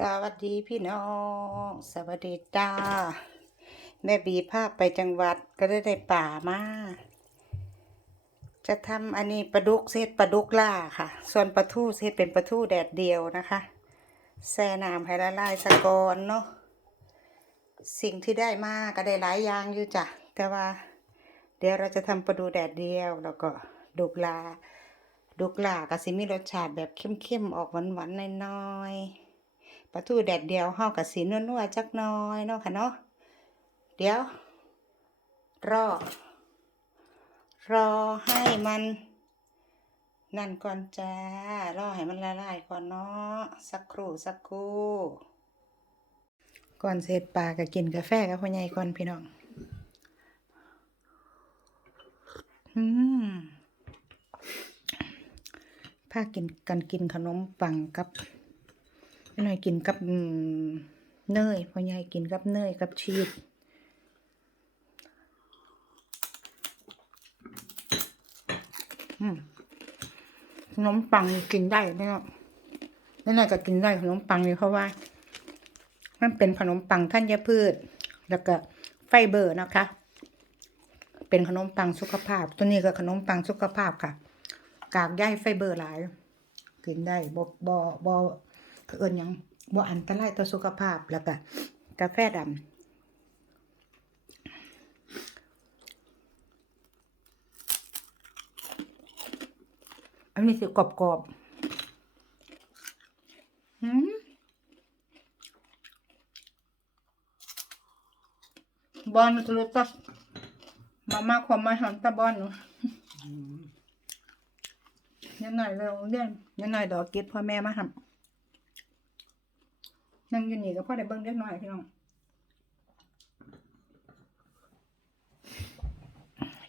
สวัสดีพี่น้อง สวัสดีจ้า แม่บีภาพไปจังหวัดก็ได้ได้ป่ามา จะทำอันนี้ปลาดุกเซตปลาดุกล่าค่ะ ส่วนปลาทูเซตเป็นปลาทูแดดเดียวนะคะแช่น้ำให้ละลายสะกอนเนาะสิ่งที่ได้มาก็ได้หลายอย่างอยู่จ้ะแต่ว่า เดี๋ยวเราจะทำปลาดูแดดเดียวแล้วก็ดุกลาดุกลาก็สิมีรสชาติแบบเข้มๆออกหวานๆน้อยๆ ปลาทูแดดเดียวเฮากับสีนัวๆจักน้อยเนาะค่ะเนาะเดี๋ยว รอ รอให้มัน นั่นก่อนจ้ารอให้มันละลายก่อนเนาะสักครู่สักครู่ก่อนเสร็จปลาก็กินกาแฟกับพ่อใหญ่ก่อนพี่น้องอืมพากินกันกินขนมปังกับ ไม่หน่อยกินกับเนยพ่อใหญ่กินกับเนยกับชีสขนมปังกินได้ไม่หน่อยไม่น่อยก็กินได้ขนมปังนี่เพราะว่า มันเป็นขนมปังธัญพืช แล้วก็ไฟเบอร์นะคะ เป็นขนมปังสุขภาพ ตัวนี้ก็ขนมปังสุขภาพค่ะ กากใยไฟเบอร์หลาย กินได้บ่บ่บ่ เอิ้นหยังบ่อันตรายต่อสุขภาพแล้วก็กาแฟดำอันนี้สิกรอบๆหืม Buono tutto. Mamma kommer hämta barnen. ยังหน่อยเร็วเรื่องยังหน่อยดอกเก็บพ่อแม่มาทำ นั่งอยู่นี่ก็พ่อได้เบิ้งเล็กน้อยพี่น้อง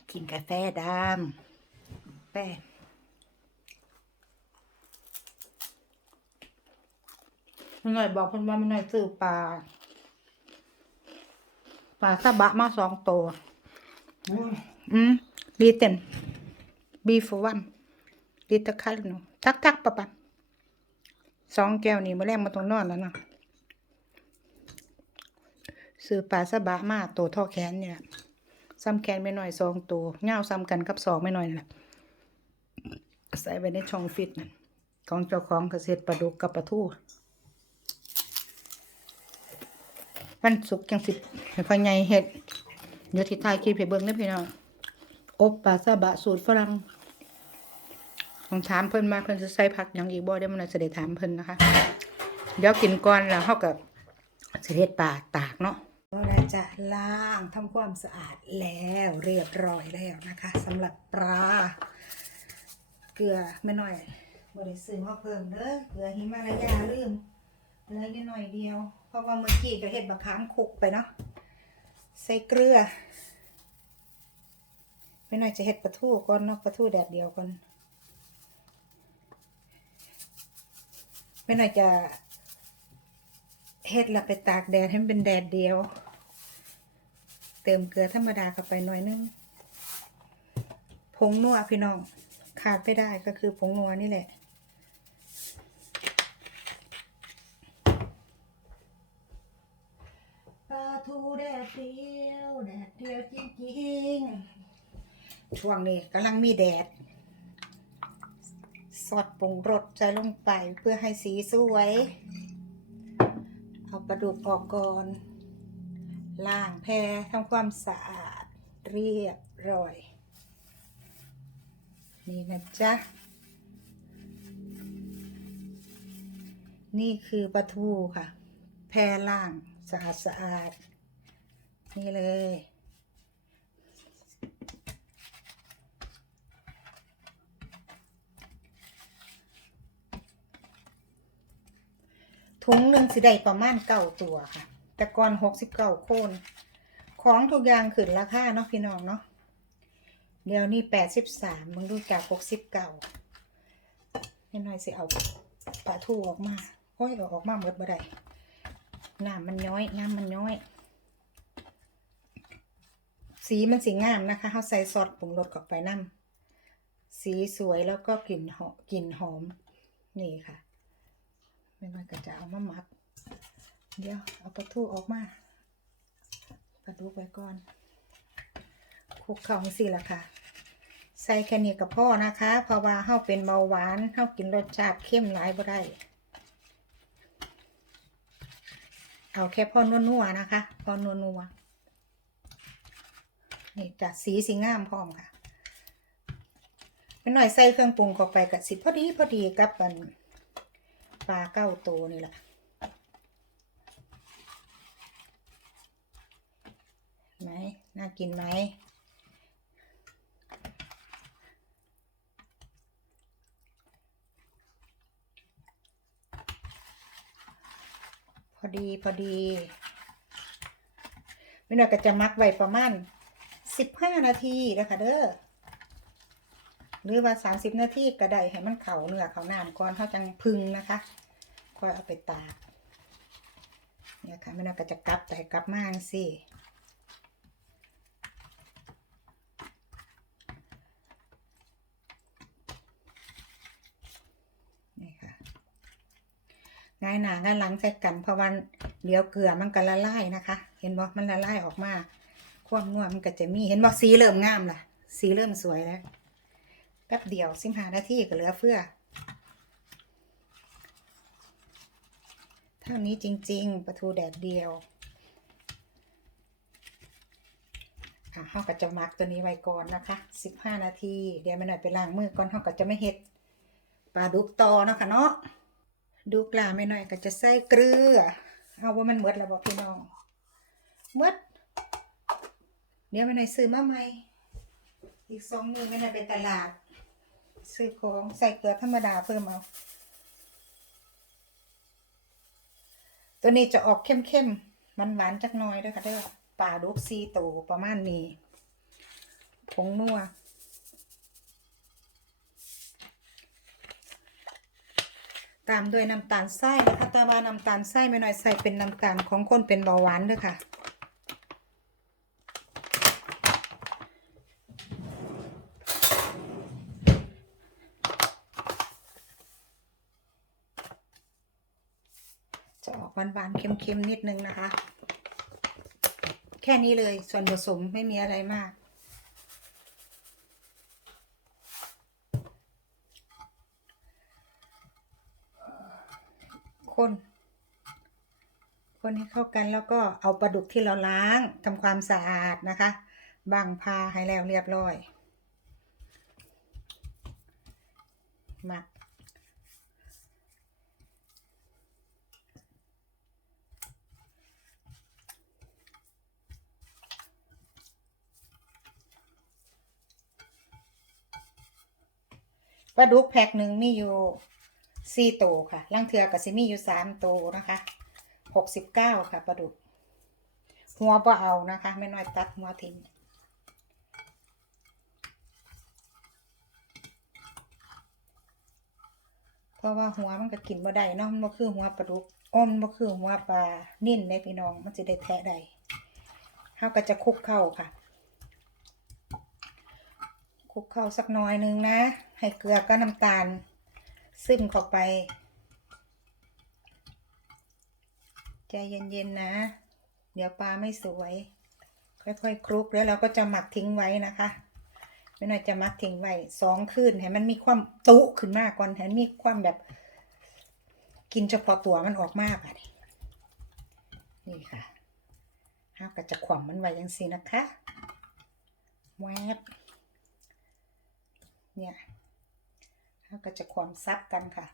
กินกาแฟดำแป้ยังหน่อยบอกเพิ่นว่ามันหน่อยซื้อปลาปลาซาบะมาสองตัวอืมบีเต็นบีฟวันดีตะคัลนูทักทักปะปะสองแก้วนี่มาแรกมาตรงนอนแล้วเนาะ ซื้อปลาซาบะมาตัวท่อแขนเนี่ยซ้ำแขนไม่หน่อยสองตัวเงาซ้ำกันกับสองไม่หน่อยนั่แหละใส่ไว้ในช่องฟิตนั่นของเจ้าของเกษตรปลาดุกกับปลาทูวันศุกจังสิให้พ่อใหญ่เฮ็ดเดี๋ยวที่ทายคลิปให้เบิ่งเด้พี่น้องอบปลาซาบะสูตรฝรั่งต้องถามเพิ่นมาเพิ่นจะใส่ผักยังอีกบ่เดี๋ยวมันจะได้ถามเพิ่นนะคะ เดี๋ยวกินก่อนแล้วเฮาก็สิเฮ็ดปลาตากเนาะ จะล้างทำความสะอาดแล้วเรียบร้อยแล้วนะคะสำหรับปลาเกลือไม่น้อยบ่ได้ซื้อมาเพิ่มเด้อเกลือหิมาลายาลืมเหลืออยู่หน่อยเดียว เพราะว่าเมื่อกี้ก็เห็ดบะขามคุกไปเนาะใส่เกลือไม่น่อยจะเห็ดปลาทูก่อนเนาะปลาทูแดดเดียวก่อนไม่น่อยจะเห็ดละไปตากแดดให้มันเป็นแดดเดียว เติมเกลือธรรมดาเข้าไปหน่อยนึงผงนัวพี่น้อง ขาดไม่ได้ก็คือผงนัวนี่แหละ ปลาทูแดดเดียวแดดเดียวจริงๆ ช่วงนี้กำลังมีแดด สอดปรุงรสใส่ลงไปเพื่อให้สีสวย เอาปลาดุกออกก่อน ล้างแพรทำความสะอาดเรียบร้อย นี่นะจ๊ะ นี่คือปลาทูค่ะ แพรล่างสะอาดสะอาด นี่เลย ถุงหนึ่งสิได้ประมาณเก้าตัวค่ะ แต่ก่อนหกสิบเก้าโคน ของทุกอย่างขึ้นราคาเนาะพี่น้องเนาะเดี๋ยวนี้แปดสิบสามมึงดูจากหกสิบเก้าให้หน่อยสิเอาปลาทูออกมาโอ้ยออกมาหมดบ่ได้น้ำมันย้อยน้ำมันย้อย สีมันสีงามนะคะเขาใส่ซอสปรุงรสเข้าไปน้ำสีสวยแล้วก็กลิ่นหอมกลิ่นหอมนี่ค่ะ ไม่น้อยก็จะเอามาหมัก เดี๋ยวเอาปลาทูออกมาปลาดุกไว้ก่อนคลุกเข้าให้สิละค่ะ ใส่แค่นี้กับพ่อนะคะ เพราะว่าเฮาเป็นเบาหวานเฮากินรสชาติเข้มหลายบ่ได้ เอาแค่พ่อนัวๆนะคะพ่อนัวๆนี่จัดสีสีงามพร้อมค่ะเป็นหน่อยใส่เครื่องปรุงเข้าไปกับสิพอดีพอดีกับปลาเก้าตัวนี่แหละ ไหมน่ากินไหมพอดีพอดีไม่น่าก็จะมักไว้ประมาณสิบห้านาทีนะคะเด้อหรือว่าสามสิบนาทีก็ได้ให้มันเข่าเนื้อเข่าน้ำก่อนเขาจังพึ่งนะคะค่อยเอาไปตากเนี่ยค่ะไม่น่าก็จะกลับแต่กลับมาสิ นี่ค่ะ ง่ายหนาง่ายหลังใส่กันเพราะวันเดี๋ยวเกลือมันก็ละลายนะคะ เห็นบ่มันละลายออกมาความนัวมันก็จะมีเห็นบ่สีเริ่มงามล่ะ สีเริ่มสวยแล้วแป๊บเดียวสิบห้านาทีก็เหลือเฟือเท่านี้จริง ๆปลาทูแดดเดียวอะเฮาก็จะมักตัวนี้ไว้ก่อนนะคะสิบห้านาที เดี๋ยวม่หน่อยไปล้างมือก่อนเฮาก็จะไม่เฮ็ดปลาดุกตอเนาะคะเนาะ ดูกลาไม่น้อยก็จะใส่เกลือ เอาว่ามันหมดแล้วบอกพี่น้องหมดเดี๋ยวไม่น้อยซื้อมาใหม่อีกสองมือไม่น้อยไปตลาด ซื้อของใส่เกลือธรรมดาเพิ่มเอา ตัวนี้จะออกเข้มๆมันหวานจักน่อยด้วยค่ะเด้อปลาดุกซีโตประมาณนี้ผงนัว ตามด้วยน้ำตาลทรายนะคะต่ว่าน้ำตาลทรายไม่น้อยใส่เป็นน้ำตาลของคนเป็นเบาหวานด้วยค่ะ จะออกหวานๆเค็มๆนิดนึงนะคะ แค่นี้เลยส่วนผสมไม่มีอะไรมาก คนคนให้เข้ากันแล้วก็เอาปลาดุกที่เราล้างทำความสะอาดนะคะบางพาให้แล้วเรียบร้อยหมักปลาดุกแพ็คหนึ่งมีอยู่ สี่โตวค่ะล่างเทือกับซิมี่อยู่สามโตวนะคะหกสิบเก้าค่ะปลาดุกหัวบ่เอานะคะไม่น้อยตัดหัวทิ้งเพราะว่าหัวมันก็กินบ่ได้เนาะมันบ่คือหัวปลาดุกอ้อมนบ่คือหัวปลานิ่นเลยพี่น้องมันจะได้แทะได้เฮาก็จะคลุกเข้าค่ะคลุกเข้าสักน้อยนึงนะ ให้เกลือก็น้ำตาล ซึมเข้าไป ใจเย็นๆนะ เดี๋ยวปลาไม่สวย ค่อยๆคลุกแล้วเราก็จะหมักทิ้งไว้นะคะไม่น่อยจะหมักทิ้งไว้สองคืนให้มันมีความตุขึ้นมากก่อนให้มันมีความแบบ กินเฉพาะตัวมันออกมากอะนี่นี่ค่ะห้าก็จะขวำมันไว้ยังสีนะคะแวบเนี่ย ก็จะความซับกันค่ะ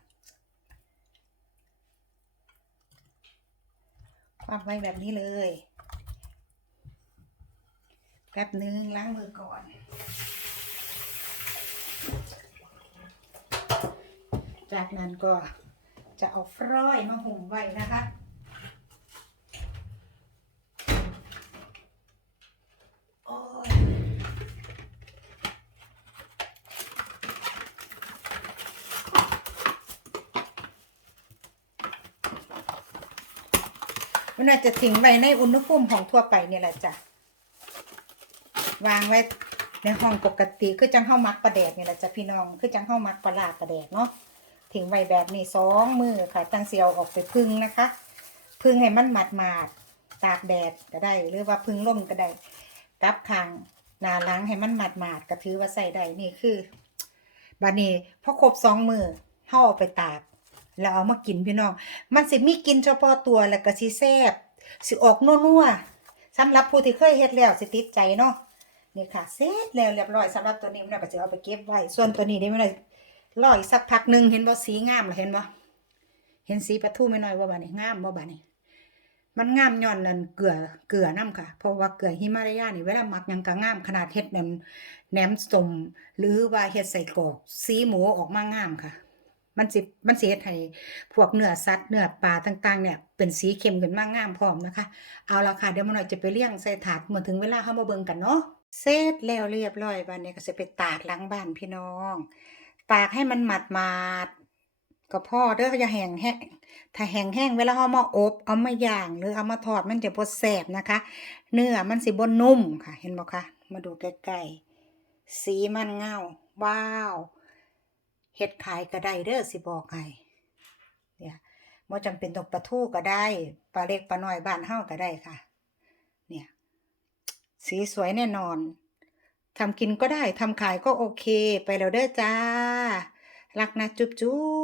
ความไว้แบบนี้เลย แป๊บนึงล้างมือก่อนจากนั้นก็จะเอาฟรอยมาหุ่มไว้นะคะ มันอาจจะทิ้งไว้ในอุณหภูมิของทั่วไปเนี่ยแหละจ้ะ วางไว้ในห้องปกติคือจังเข้ามักปลาแดกเนี่ยแหละจ้ะพี่น้องคือจังเข้ามักปลาลาปลาแดกเนาะทิ้งไว้แบบนี้สองมือค่ะตั้งเสียวออกไปพึ่งนะคะ พึ่งให้มันหมาดหมาดตากแดดก็ได้ หรือว่าพึ่งล่มก็ได้กับคางหนาล้างให้มันหมาดหมาดก็ถือว่าใส่ได้นี่คือบัดนี้พอครบสองมือเฮาเอาไปตาก แล้วเอามากินพี่น้อง มันสิมีกินเฉพาะตัวแล้วก็สิแซ่บสิออกนัวๆสำหรับผู้ที่เคยเฮ็ดแล้วสิติดใจเนาะนี่ค่ะเสร็จแล้วเรียบร้อยสำหรับตัวนี้มันก็จะเอาไปเก็บไว้ส่วนตัวนี้ได้ไม่ได้รออีกสักพักหนึงเห็นบ่สีงามเหรอเห็นบ่เห็นสีปลาทูไม่น้อยบ่บาดนี้งามบ่บาดนี้มันงามย้อนนั่นเกลือเกลือนํค่ะ เพราะว่าเกลือหิมาลายานี่เวลาหมักหยังก็งามขนาดเฮ็ดนั่นแหนมสมหรือว่าเฮ็ดใส่กรอกสีหมูออกมางามค่ะ มันสิมันสิเฮ็ดให้พวกเนื้อสัตว์เนื้อปลาต่างๆเนี่ยเป็นสีเข้มขึ้นมากงามพร้อมนะคะ เอาละค่ะเดี๋ยวมันหน่อยจะไปเลี้ยงใส่ถาดเมื่อถึงเวลาเฮามาเบิ่งกันเนาะเสร็จแล้วเรียบร้อยบัดนี้ก็สิไปตากหลังบ้านพี่น้อง ตากให้มันหมาดๆก็พอเด้ออย่าแห้งแห้งถ้าแห้งแห้งเวลาเอามาอบเอามาย่างหรือเอามาทอดมันจะบ่แซ่บนะคะ เนื้อมันสิบ่นุ่มค่ะ เห็นบ่คะมาดูใกล้ๆสีมันเงาว้าว เฮ็ดขายก็ได้เด้อสิบอกให้เนี่ยบ่จำเป็นต้องปลาทูก็ได้ปลาเล็กปลาน้อยบ้านเฮาก็ได้ค่ะ เนี่ยสีสวยแน่นอนทำกินก็ได้ทำขายก็โอเค ไปแล้วเด้อจ้า รักนะจุ๊บจุ๊บ